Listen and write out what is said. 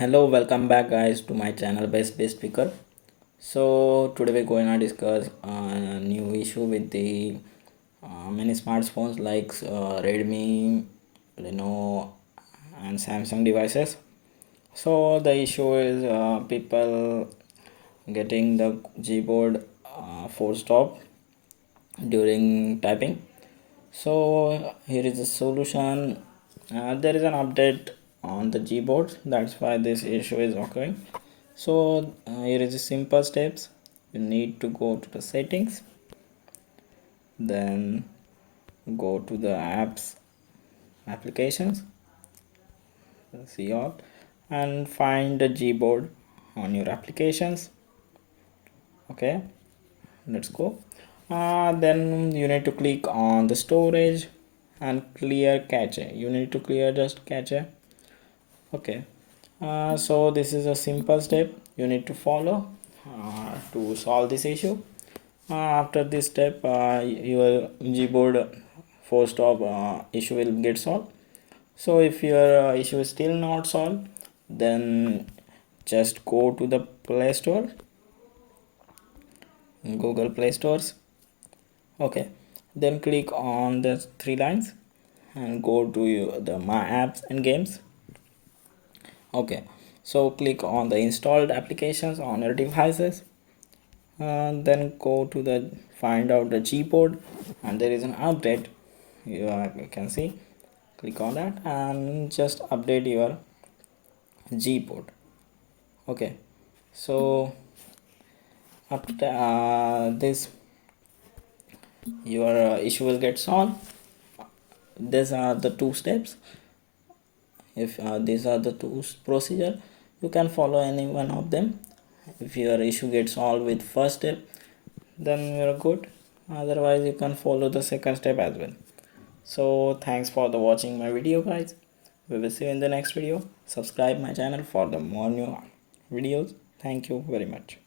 Hello, welcome back guys to my channel Best Speaker. So today we're going to discuss a new issue with the many smartphones like Redmi, Lenovo and Samsung devices. So the issue is people getting the GBoard full stop during typing. So here is the solution. There is an update on the GBoard, that's why this issue is occurring. So here is the simple steps. You need to go to the settings, then go to the applications, see all, and find the GBoard on your applications. Okay, let's go. Then you need to click on the storage and clear cache. You need to clear just cache. Okay, so this is a simple step you need to follow to solve this issue. After this step, your GBoard force stop issue will get solved. So if your issue is still not solved, then just go to the Play Store, Google Play Stores. Okay, then click on the three lines and go to the My Apps and Games. Okay, so click on the installed applications on your devices, and then go to the find out the GBoard, and there is an update. You can see, click on that and just update your GBoard. Okay, so after this your issue will get solved. These are the two steps. If these are the two procedure, you can follow any one of them. If your issue gets solved with first step, then you're good. Otherwise you can follow the second step as well. So thanks for the watching my video guys. We will see you in the next video. Subscribe my channel for the more new videos. Thank you very much.